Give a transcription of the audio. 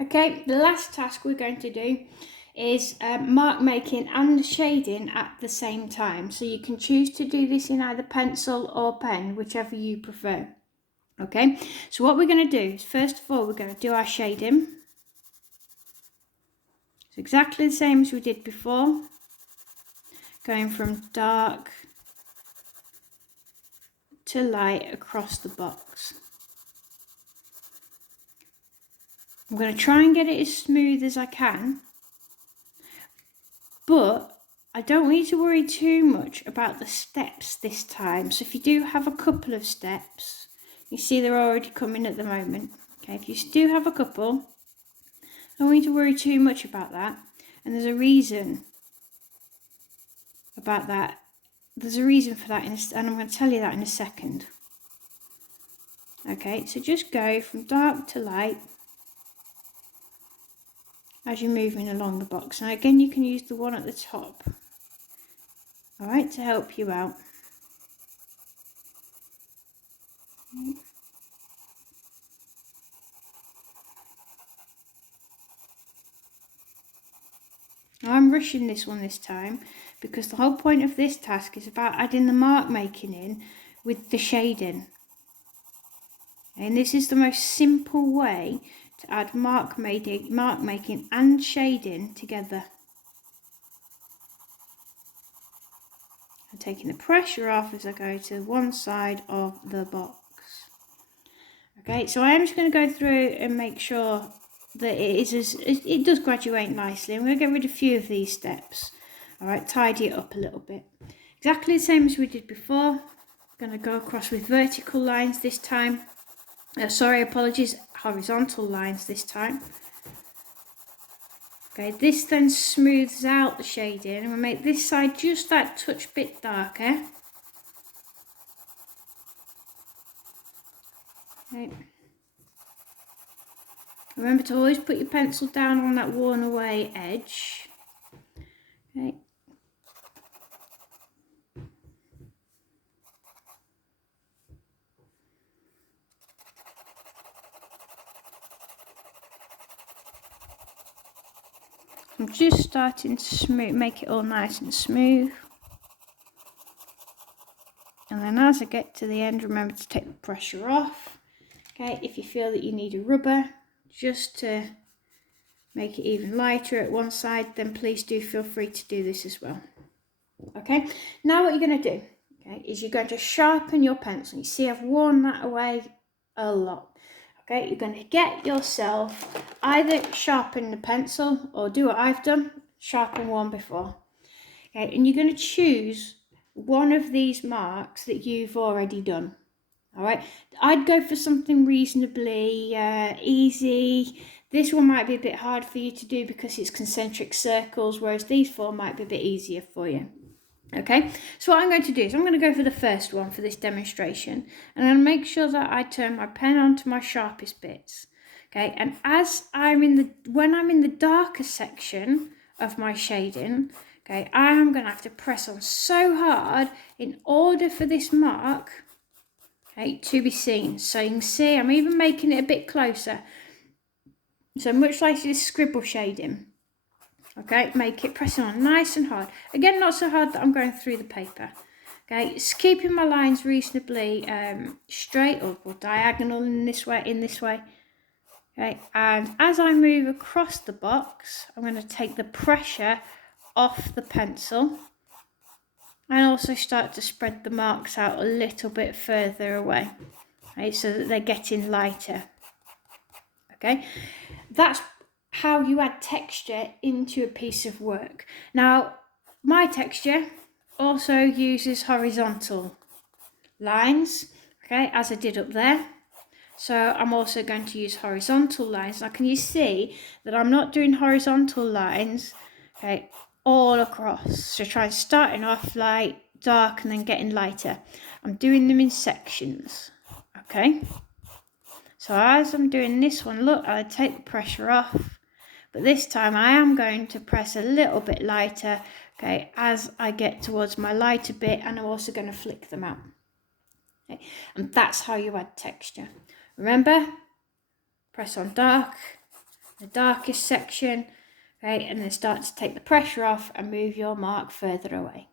Okay, the last task we're going to do is mark making and shading at the same time. So you can choose to do this in either pencil or pen, whichever you prefer. Okay, so what we're going to do is, first of all, we're going to do our shading. It's exactly the same as we did before, going from dark to light across the box. I'm going to try and get it as smooth as I can, but I don't need to worry too much about the steps this time. So if you do have a couple of steps, you see they're already coming at the moment. Okay, if you do have a couple, don't need to worry too much about that. And there's a reason about that. There's a reason for that, and I'm going to tell you that in a second. Okay, so just go from dark to light as you're moving along the box. And again, you can use the one at the top, all right, to help you out. I'm rushing this one this time because the whole point of this task is about adding the mark making in with the shading. And this is the most simple way to add mark making and shading together. I'm taking the pressure off as I go to one side of the box. Okay, so I am just going to go through and make sure that it does graduate nicely. I'm going to get rid of a few of these steps. All right, tidy it up a little bit. Exactly the same as we did before. I'm going to go across with vertical lines this time. Apologies, horizontal lines this time. Okay, this then smooths out the shading and we'll make this side just that touch bit darker. Okay. Remember to always put your pencil down on that worn away edge. Okay. I'm just starting to make it all nice and smooth. And then as I get to the end, remember to take the pressure off. Okay, if you feel that you need a rubber, just to make it even lighter at one side, then please do feel free to do this as well. Okay, now what you're going to do, okay, is you're going to sharpen your pencil. You see I've worn that away a lot. Okay, you're going to get yourself either sharpen the pencil or do what I've done, sharpen one before. Okay, and you're going to choose one of these marks that you've already done. All right, I'd go for something reasonably easy. This one might be a bit hard for you to do because it's concentric circles, whereas these four might be a bit easier for you. Okay, so what I'm going to do is I'm going to go for the first one for this demonstration, and I'll make sure that I turn my pen onto my sharpest bits. Okay, and when I'm in the darker section of my shading, okay, I am going to have to press on so hard in order for this mark, okay, to be seen. So you can see I'm even making it a bit closer. So much like this scribble shading. Okay, make it pressing on nice and hard. Again, not so hard that I'm going through the paper. Okay, it's keeping my lines reasonably straight or diagonal in this way. Okay, and as I move across the box, I'm going to take the pressure off the pencil and also start to spread the marks out a little bit further away. Okay, so that they're getting lighter. Okay, that's how you add texture into a piece of work. Now, my texture also uses horizontal lines, okay, as I did up there. So I'm also going to use horizontal lines. Now, can you see that I'm not doing horizontal lines, okay, all across? So starting off light, dark, and then getting lighter. I'm doing them in sections, okay? So as I'm doing this one, look, I take the pressure off. But this time I am going to press a little bit lighter, okay, as I get towards my lighter bit, and I'm also going to flick them out. Okay, and that's how you add texture. Remember, press on dark the darkest section, okay, and then start to take the pressure off and move your mark further away.